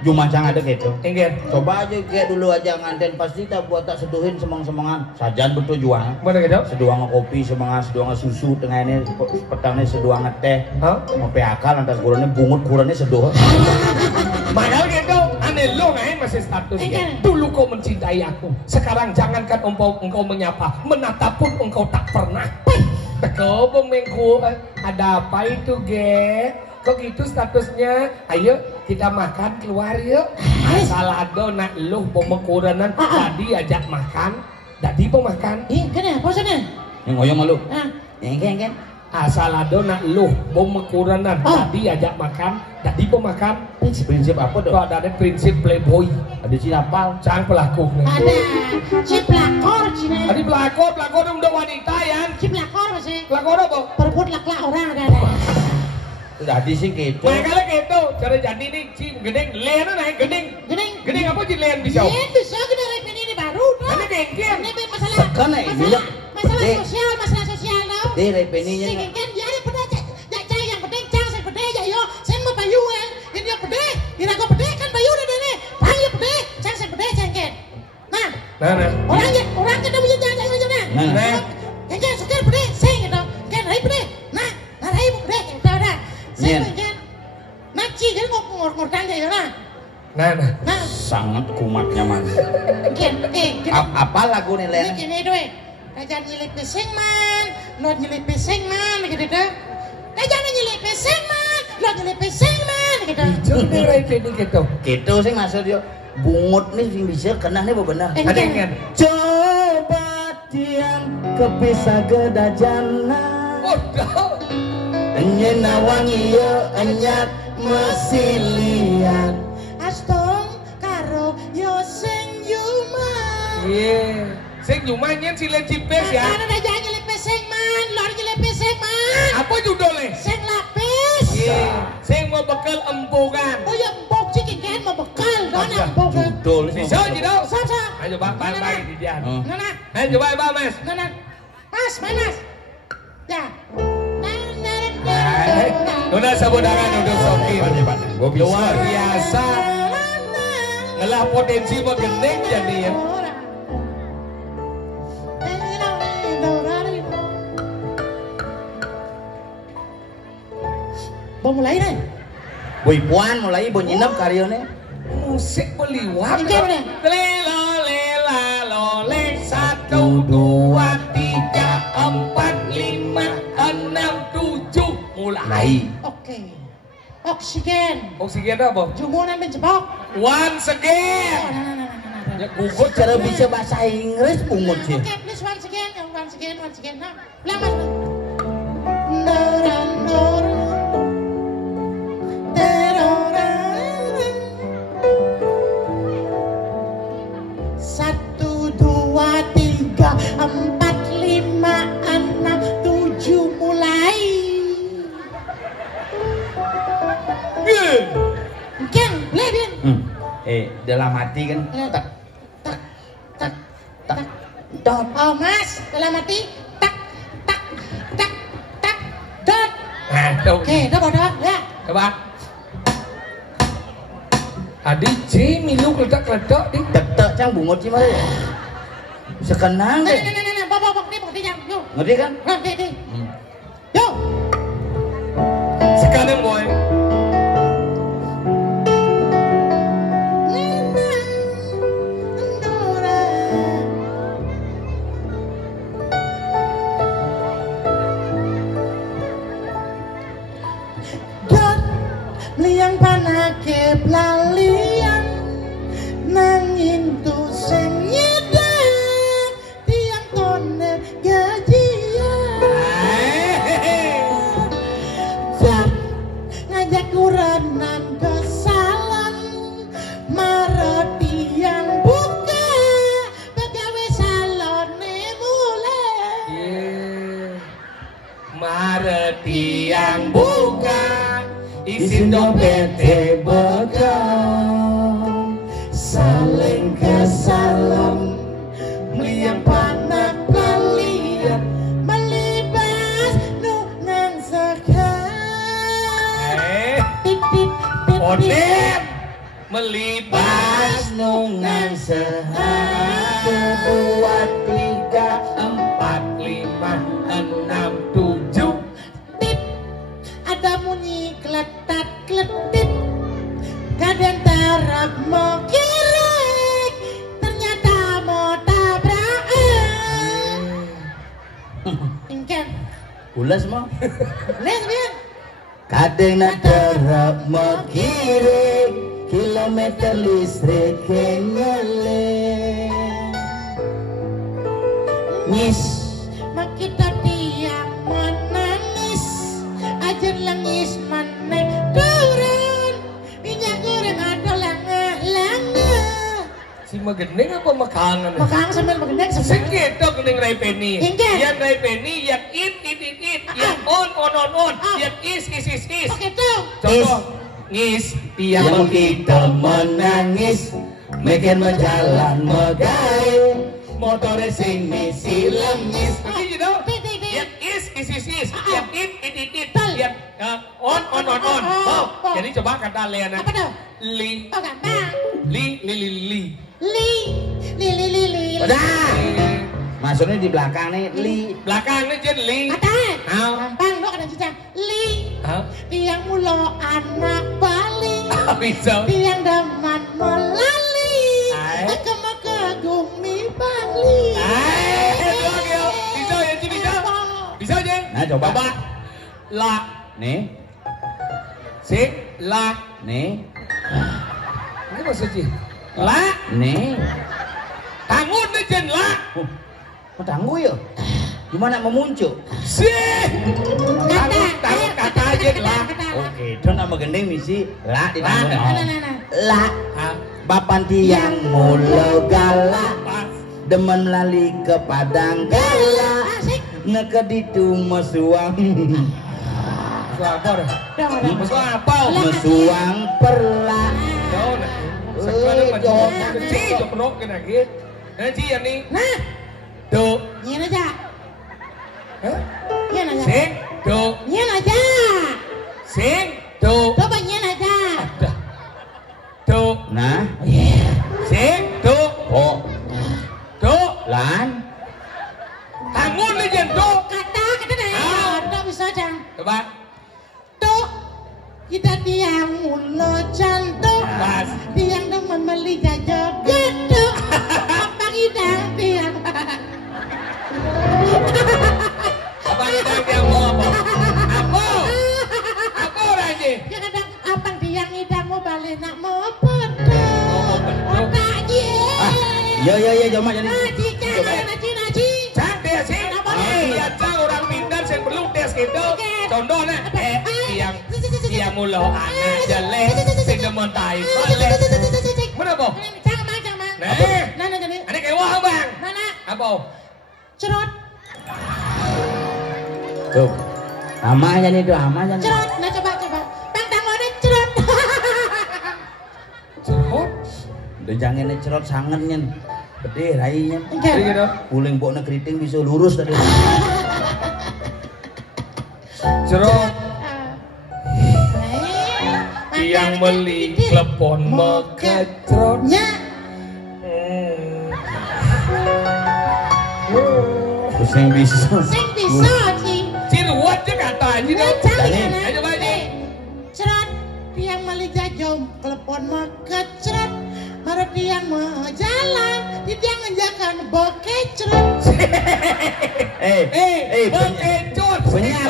cuma cang ada gitu Enggak. coba aja kayak dulu aja nganten pasti tak buat tak seduhin semang-semangan sajan betul juang Mana gitu? seduang kopi semangat seduang susu tengah ini petangnya seduang teh Hah? mau PAK lantas kurangnya bungut kurangnya seduh Padahal gitu, aneh lo ngain masih statusnya. Enggak. Dulu kau mencintai aku, sekarang jangankan engkau menyapa, menatap pun engkau tak pernah. Teko pemengku, ada apa itu Ge? Kok gitu statusnya? Ayo kita makan keluar yuk. Asal ada nak luh pemekuranan tadi ajak makan, tadi pemakan. Ih, kan ya, bosannya. Yang ngoyong malu. Ah, Yang. Asal ada nak luh pemekuranan tadi ajak makan, tadi pemakan. Prinsip apa Itu dong? ada playboy, Ada sinapal. sang pelaku. ada si pelakor cina. Tadi pelakor itu udah wanita ya. Si pelakor masih Pelakor apa? perebut lak-lak orang ada. Tadi sih gitu. Makanya gitu, cara jadi nih si gedeng lena naik gedeng. Gening. Gedeng apa sih len bisa? Iya bisa gede repin ini baru dong. Ini bengkel. Ini masalah. Sekarang ini Masalah ya. masalah sosial dong. Deh, repeninya. Si kan dia ada pede cai yang penting cang saya pede ya yo. Saya mau bayu kan. Ini dia pede. Kira kau pede kan bayu udah deh. Panggil pede, cang saya pede cengket. Nah, Nah. orangnya dah punya jangan jangan. Nah. Cengket suka pede, saya gitu. Kan rai pede. Nah rai pede. Dah. Saya kan. Naci kan ngordan kayak gitu Nah. Nah, Sangat kumat nyaman. Apa lagu nih Len? Gini doy, kajan nyilip pesing man, lo nyilip pesing man, gitu dah. Kajan nyilip pesing man, lo nyilip pesing man, gitu. Itu nih repeni gitu. Gitu sih maksud dia. Bungut nih sing bisa kena nih benar. Ada yang kan? Coba tiang kepisah gedajana. Udah. Enyena wangi ye enyat mesilian. Astong karo yo sing yuma. Iya. Sing nyumanyen si len cipes ya. Ada kajan nyilip pesing man, lo nyilip pesing man. Apa judulnya? Sing lapis. Iya. Sing mau bekal empukan. Oh ya empuk sih kan mau bekal, kan empuk kan. Judul sih. Bisa gitu. Sasa. Ayo coba bye di dia. Nana. Ayo coba Pak Mas. Nana. Mas, Mas. Ya. Udah sabudangan udah sokir. Gua bisa. Luar biasa. Ngelah potensi mau gendeng jadi ya. Mau mulai deh. Boy puan mulai boy nyinap karyone. Musik beliwat. Oke, udah. Lela lela lole 1 2 3 4 5 6 7 mulai. Oke. Oksigen. Oksigen apa? Jumunan menjebak. Once again. Ya gugut Cara bisa bahasa Inggris bungut sih. Oke, please once again. Nah, ulang mas. Satu, dua, tiga, 4, 5, 6, 7 mulai. Ken, Levin. Dalam hati kan. Tak dot. Oh mas, dalam hati. Tak. Dot. Oke, udah bodoh ya. Coba. Adik C milu keledak-keledak di. Tek cang bungut sih mah. Bisa kenang deh. Nah, bawa ini bukti jam. Yuk, Ngerti kan? nanti. Yuk. Sekarang boy. Liang panake pelalian nangin tu sing nyedek tiang toner gajian ngajak uranan ke salon marot tiang buka pegawai salone mulai Mareti yang buka Isi dompet bekal saling ke salon meliang panak kalian melibas nungan sekali Odet melibas nungan sehari 2 3 4 5 6 7 tip ada bunyi kletat kletit kadang tarak mau kirik ternyata mau tabrakan ingkan Ulas mah. Les biar. Kadang derep mengkiring kilometer listrik ngeleng. Nyis Makita tiang menangis ajar langis maneng turun minyak goreng ada langah Si magendeng apa makangan? makang sambil mengendek Sakit dong gening Rai Penny. Engke. Yang Rai Penny, yang it, yang on, yang is. oke tuh Contoh, ngis, tiang yang mengki, kita menangis makin menjalan megai motor sing misi lemis. Begini dong. Yang is, yang it, yang on. Oh, jadi coba kata Leana. apa tuh Li, oh gampang li. li Udah. Maksudnya di belakang nih li. Belakangnya jadi li. kata Au. gampang lo kata cicang li Hah? tiang mulo anak Bali Bisa. tiang daman melali Ay. kagumi Bali Bisa ya, Ci, bisa. Bisa aja. Nah, coba. La, Nih, sing, la. nih, Ini maksudnya. La, nih. tangun nih jen la. Kok tangguh ya? Gimana mau muncul? Sih. Tangun kata aja la. Oke, itu nama gendeng misi la di tangguh. nah. La, Hah? bapan tiang mulo galak, Pas. demen lali ke padang galak, Asik. ngekeditu mesuang, Masuk apa dah? Udah. Masuk apa? mesuang perla. Jauh nah. Sekarang macam jauh. Ci, coprok kena gitu. Nah, Ci yang nih. Nah, Tuh. nyen aja. Hah? Nyen aja. Sing, tuh. Nyen aja. Sing, tuh. Coba nyen aja. Dah. Tuh. Nah, Sing, tuh. oh, Tuh. lan, Tangun nih jen, tuh. Kata dah. Udah bisa aja. Coba. Tuh. Kita tiang mulo jantung. Pas. Tiang demen beli jajan gedung. Apa kita tiang? Apa yang mau apa? Apa orang ini? Ya kadang abang tiang idang mau balik nak mau pedang. mau pedang. Otak ye. ya, joma jadi. Naji jangan naji. Cak dia sih. Kenapa? Biasa orang pintar yang perlu tes gitu. Contohnya, tiang mulo anak jelek, sing demen tai balik. Mana po? Jangan mang. Nih. Nana jadi. Ini kayak wah bang. Nana Apa? cerot. Tuh, amanya nih tuh, amanya nih. Cerot. Nah coba. Bang tangannya cerot. Cerot. Udah jangan cerot sangennya, gede rainya. Jadi gitu. Puling bokna keriting bisa lurus tadi. Cerot. Tiang meli klepon mekecrot. Nya. Pusing bisa. Sing bisa sih. Ciruat je kata aja dong. Jangan. Ayo coba aja. Cerot. Tiang meli jajom kelepon mekecrot. Baru tiang mau jalan. Di tiang ngejakan bokecrot. Bekecot.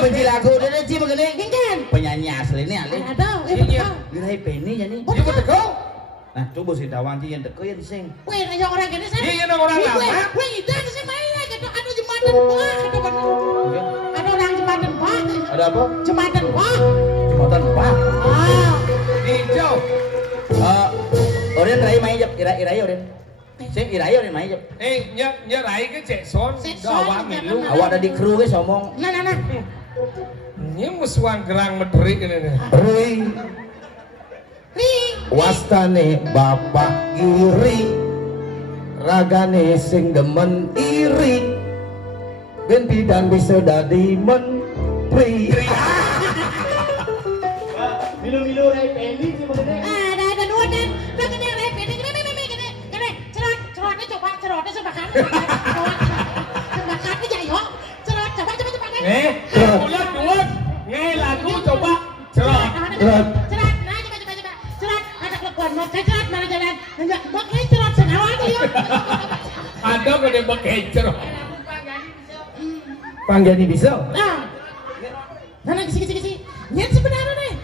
Benci lagu udah deh, Ci begini. Kan? Penyanyi asli nih, Ali. Ada. Iya. Dirai Penny jadi. Dia mau teko. Nah, coba si Dawang Ci yang teko yang sing. Weh, ayo orang gini sana. Iya, yang orang lama. Weh, idang sih mainnya. Ada jembatan bawah. Ada orang jembatan bawah. Ada apa? Jembatan bawah. Jembatan Pak. Ah. Hijau. Oren rai main jep, irai Oren. Sing irai Oren main jep. Nyerai ke cek son. Cek son, Dawa milu. jangan. Awak ada di kru guys omong. Nah. Ini musuhan gerang medrik ini nih. Rui Ri. wastane bapak iri ragane sing demen iri ben bidang bisa dadi menteri. Milu-milu rai Penny sih begini. Ada dua dan udah gini rep ini gini cerotnya coba kan coba kan aja yuk cerot coba kan Bulan dua. Ngai lagu coba. Cerot. cerot nah coba cerot ada kelepuan mau cerot mana jalan enggak pakai cerot senawan yuk Ada kode bekecot. Panggilnya bisa. nah Nana kisi. Nyen sebenarnya nih.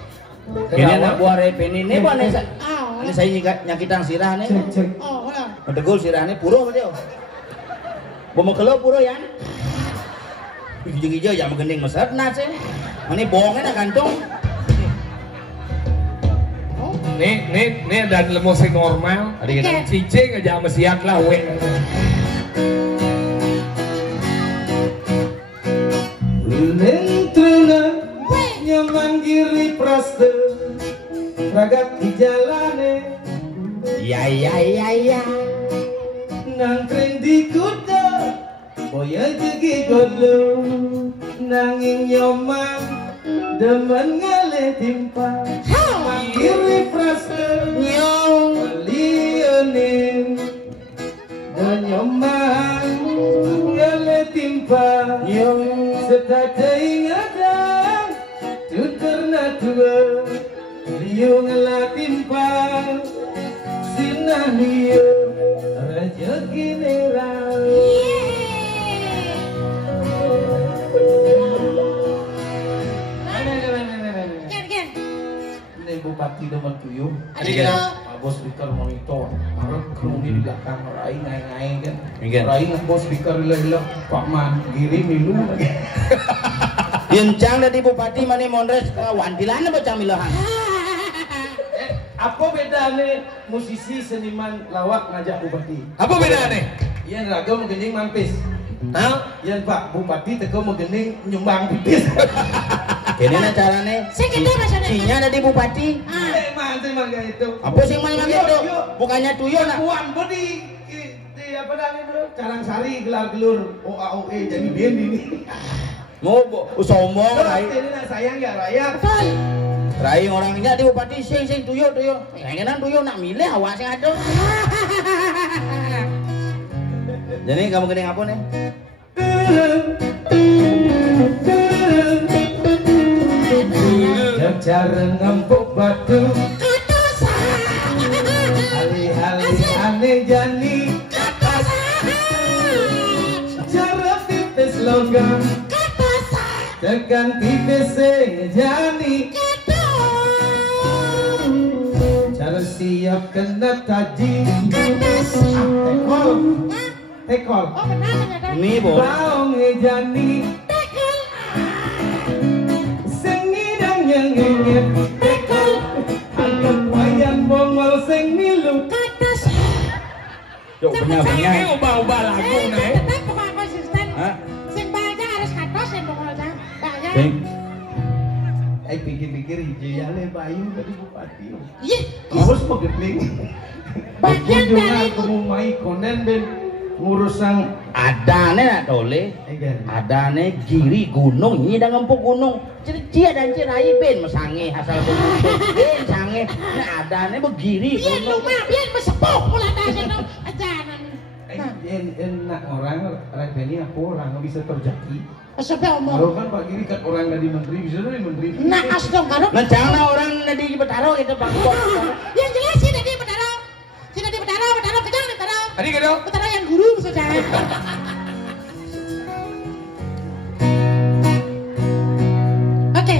Ini anak buah repin ini buah nih. Oh. Ini saya nyakitang sirah nih. Oh, ulah. Tegul sirah nih puro apa dia? Bumekelo puro ya. Hijau-hijau yang menggending mesat nasi. Ini bohongnya gantung. Nih dan emosi normal. Ada gitu. Cicing aja sama siat lah we. Lentruna nyaman giri praste ragat di jalane. Ya. Nangkring di kuda boya jegi golo nanging nyoman demen ngale timpa mangkiri praste walionin dan nyoman ngale timpa sedada ingatan tuterna tua liu ngala timpa sinah liu raja general. Ken. Ini bupati Demak Tuyuh. Ada gitu. Pak bos speaker monitor. Harap kerungi di belakang rai ngai kan. Mungkin. Rai bos speaker lelah Pak Man Giri milu. Yencang dari bupati mani mondres wantilan apa camilahan? Apa bedanya musisi seniman lawak ngajak bupati? Apa bedanya? Yang raga menggending mampis. Hah? Yang Pak Bupati teko menggending nyumbang pipis. Ini na carane. Saya kira maksudnya. Sinya ada di bupati. Terima itu. Apa sih yang itu? Bukannya tuyo nak. Puan bodi di apa namanya itu? Carangsari gelar-gelur OAOE jadi band ini. Mau sombong rai. Ini nak sayang ya rakyat. Betul. Rai orangnya di bupati sing tuyo. Yang tuyo nak milih awak sing ada. Jadi kamu gini apa nih? Yang cara ngempuk batu Alih-alih aneh jani Cara pipis logam Tekan pipis jani Cara siap kena taji Tekol Oh benar ternyata. Ini boh. Baong jani Sengidang yang ingin Tekol Agak wayan bongol seng milu Yuk punya. Ini ubah-ubah lagu nih. Tetap bukan konsisten. Hah? Sing banyak harus katos yang pokoknya. Banyak. Sing. Pikir-pikir hijau bayu tadi bupati Iya. Harus pegeting Bagian dari kamu mai konen ben ngurus sang Adane nak tole. Adane giri gunung ini dah ngempuk gunung. Cia dan cirai ben mesange asal ben sange. Nah adane begiri biar gunung. rumah biar mesepuk pula dasar no ajaran. enak orang repeni apa orang nggak bisa terjadi Sampai omong. kalau kan Pak Giri kan orang dari menteri bisa dari menteri Nah asdong karo. Mencana orang di Betaro itu Pak. Yang jelas sih tadi Betaro. Si tadi Betaro kejar Betaro. Tadi gitu. Betaro yang guru saudara. Oke.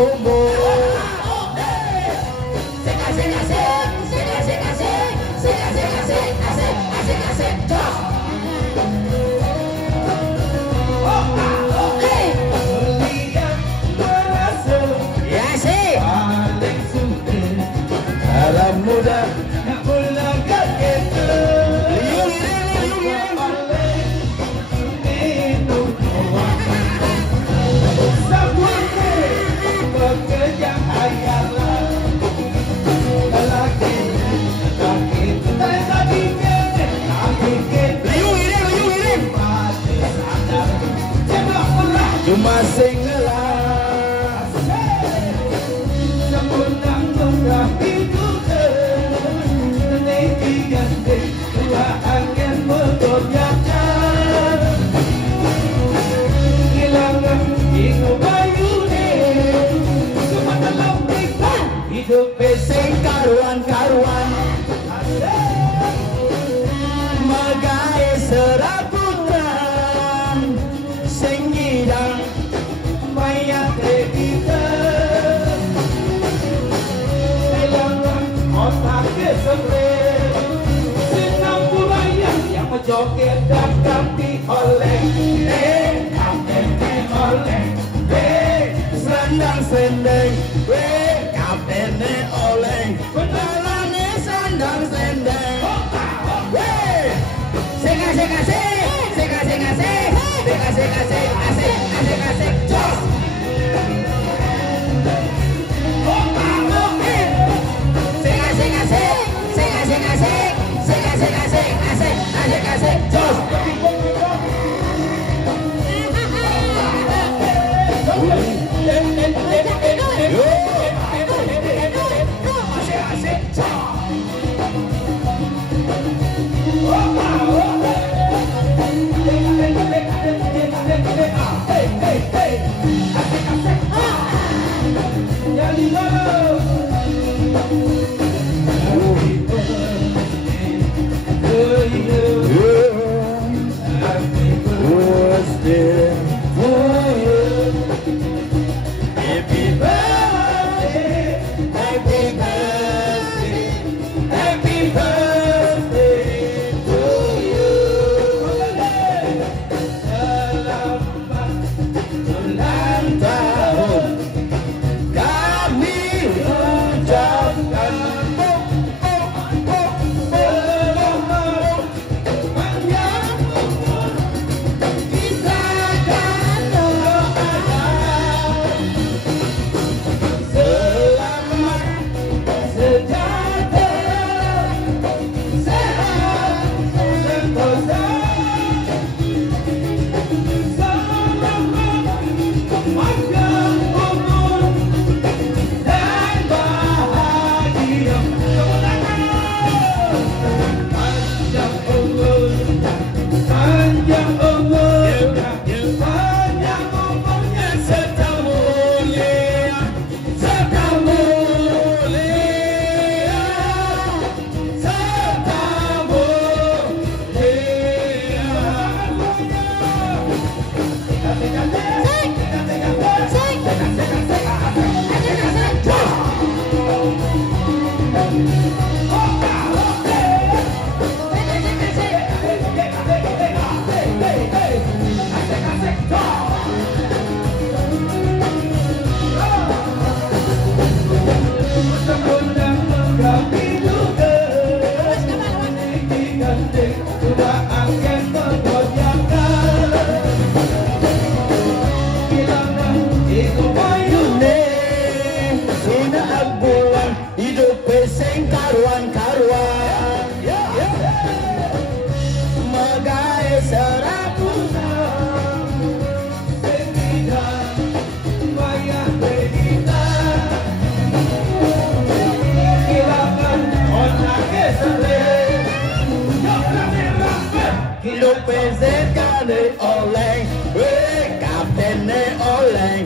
bumbu. Muda nak pulang ke kita. Liung minum sampai bekerja hayalan lelaki tak lagi liung cuma singelah semenang mudah hidup dua angin bergoyangkan hilangan ingu bayu cuma dalam nikah hidup pesing karuan-karuan megai serabutan sing ngidang mayat kita hilangan otak kesemre joget dan ganti oleh oleh sandang sendeng kapten oleh penalane sandang sendeng sing asik jos oleng, kapten oleng,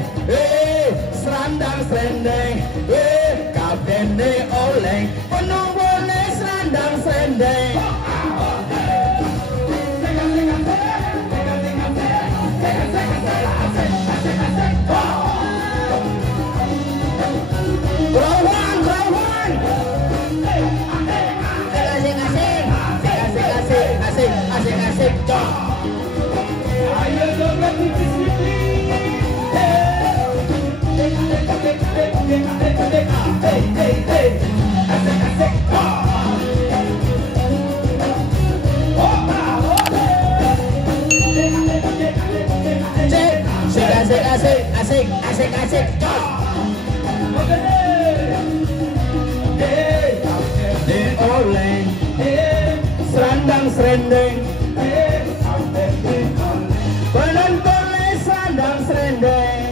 serandang serendeng, kapten oleng, penunggunya serandang serendeng. asik jos. Oleng, serandang serendeng, penonton serandang serendeng.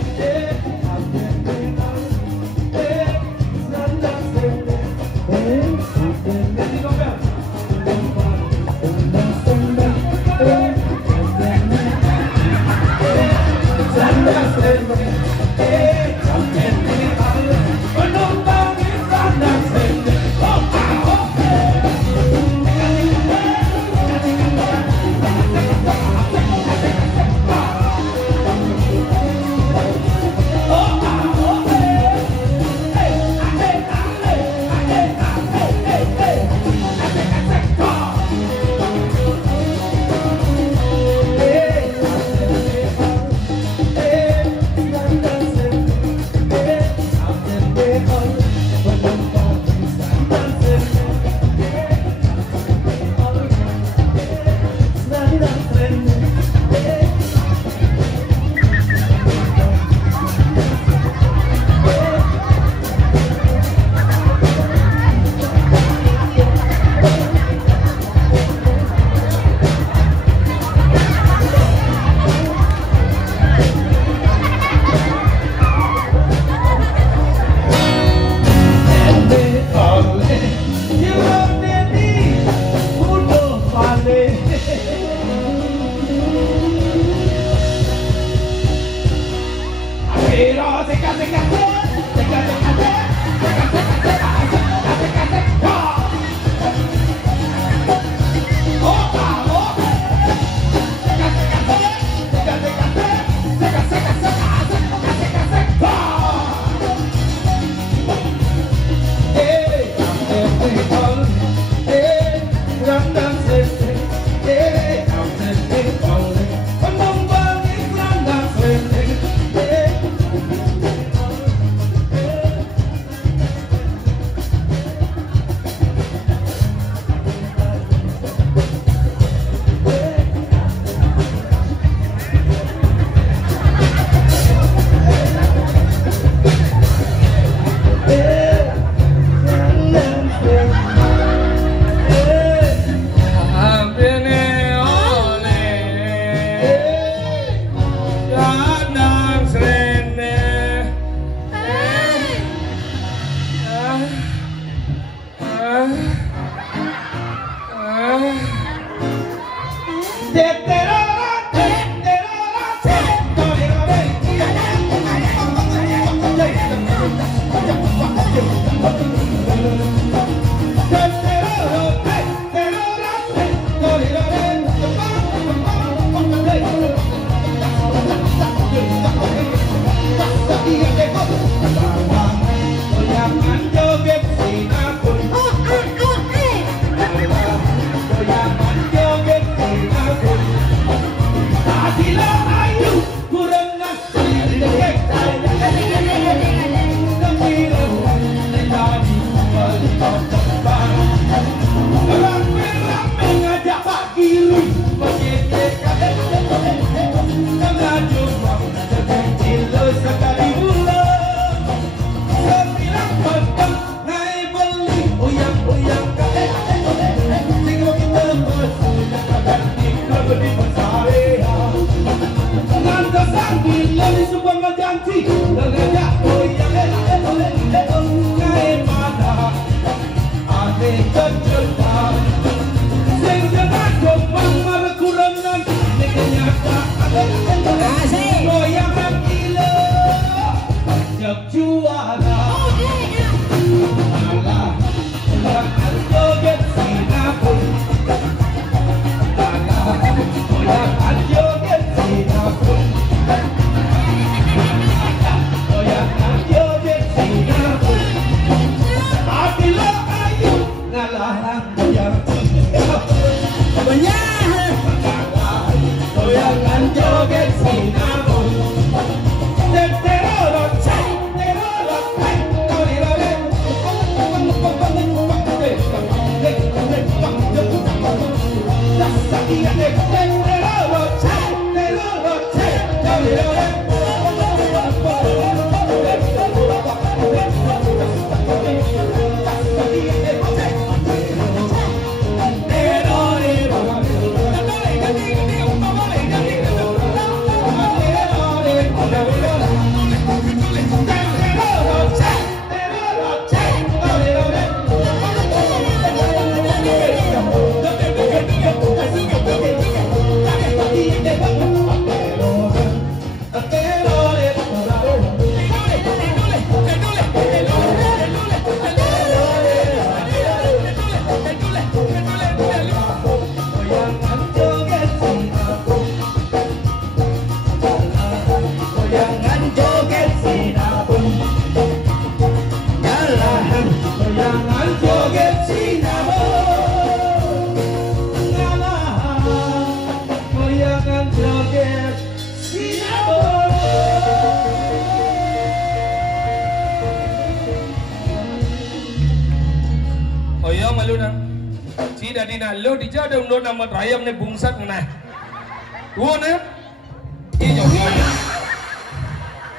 malu nang. Si dari nalo di jauh dong nama rayam nih bungsat mana. Dua nih. Ini jauh.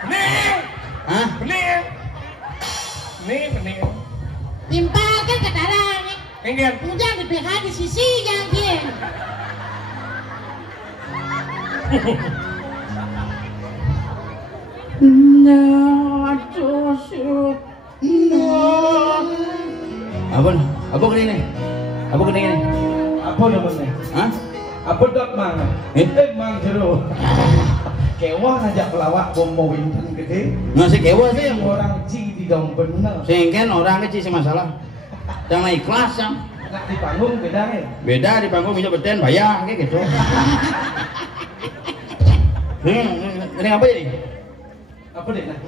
Nih. Hah? Nih. Nih. Timpakan ke darah nih. Enggak. Kemudian di BH di sisi yang dia. Apa gini nih? Apa gini nih? Apa namanya? Hah? Apa dot mang? Mang jero. Kewah ngajak pelawak bom winten gede. Ngasih kewa sih. Orang ci di dong bener. Sehingga orang kecil sih masalah. Jangan ikhlas yang. Nak di panggung beda nih. Beda di panggung bisa beden bayar kayak gitu. Ini apa jadi? Apa deh nah?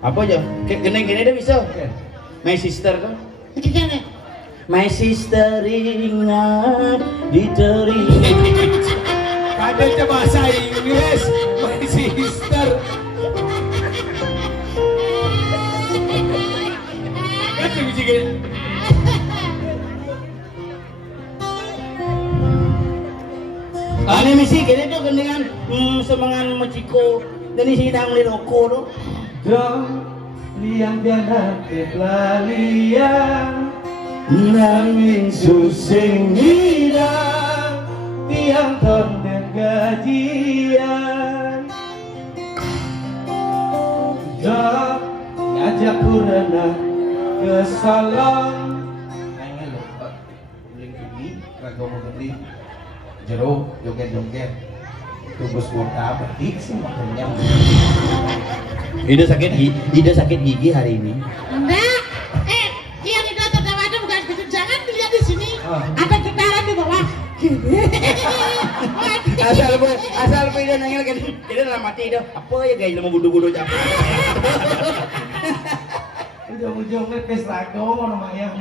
Apa aja? Gini deh bisa. My sister tuh. Gimana? My sister ingat di telinga. Ada bahasa Inggris, my sister. Kan biji gini. Ini misi gini tuh gendingan semangan maciko. Jadi sidang di rokok tuh. Dong liang biana liang nanging susing hilang tiang ton dan gajian. Dong ngajak kurana ke salon. Nanya lo, beli gini, ragu mau beli jeruk, joget-joget. Tunggu sebentar, batik sih makanya. Ida sakit gigi hari ini. Enggak. Yang itu tertawa itu bukan gitu. Jangan dilihat di sini. Ada getaran di bawah. Asal ida nanya kan, ida dalam hati ida apa ya guys mau gudu-gudu apa? Ujung-ujungnya pes rago namanya.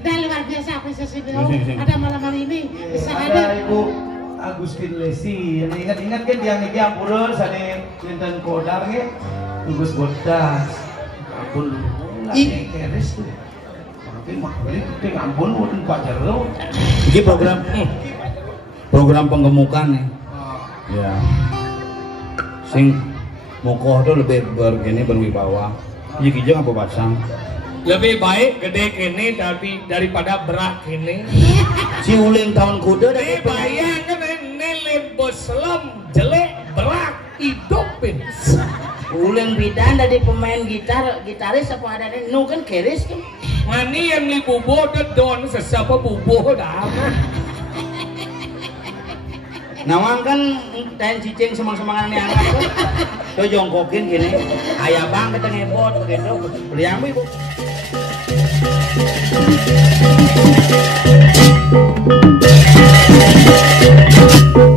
Dan luar biasa apresiasi beliau. Ada malam hari ini bisa ada. Ibu Agustin Lesi, ingat-ingat kan dia niki ampura sane Clinton Kodar ke Tugas Bodas. Ampun lagi keres tuh. Tapi mah beli gede ampun buat Pak Jero. Ini program penggemukan ya. Ya. Sing mokoh tuh lebih begini berwibawa. Jadi kijang apa pasang? Lebih baik gede kene tapi daripada berak kene. Si uling tahun kuda dari Bayangkan nele boslem jelek berak hidupin. uling bidan dari pemain gitaris apa ada nih? Nu kan keris kan? Mani yang li bubuh don sesapa bubuh dah. Nawang kan dan cicing semang-semangan yang angkat tuh. Tuh jongkokin gini. Ayah bang kita ngebot begitu. Beli ambil ibu. Thank you.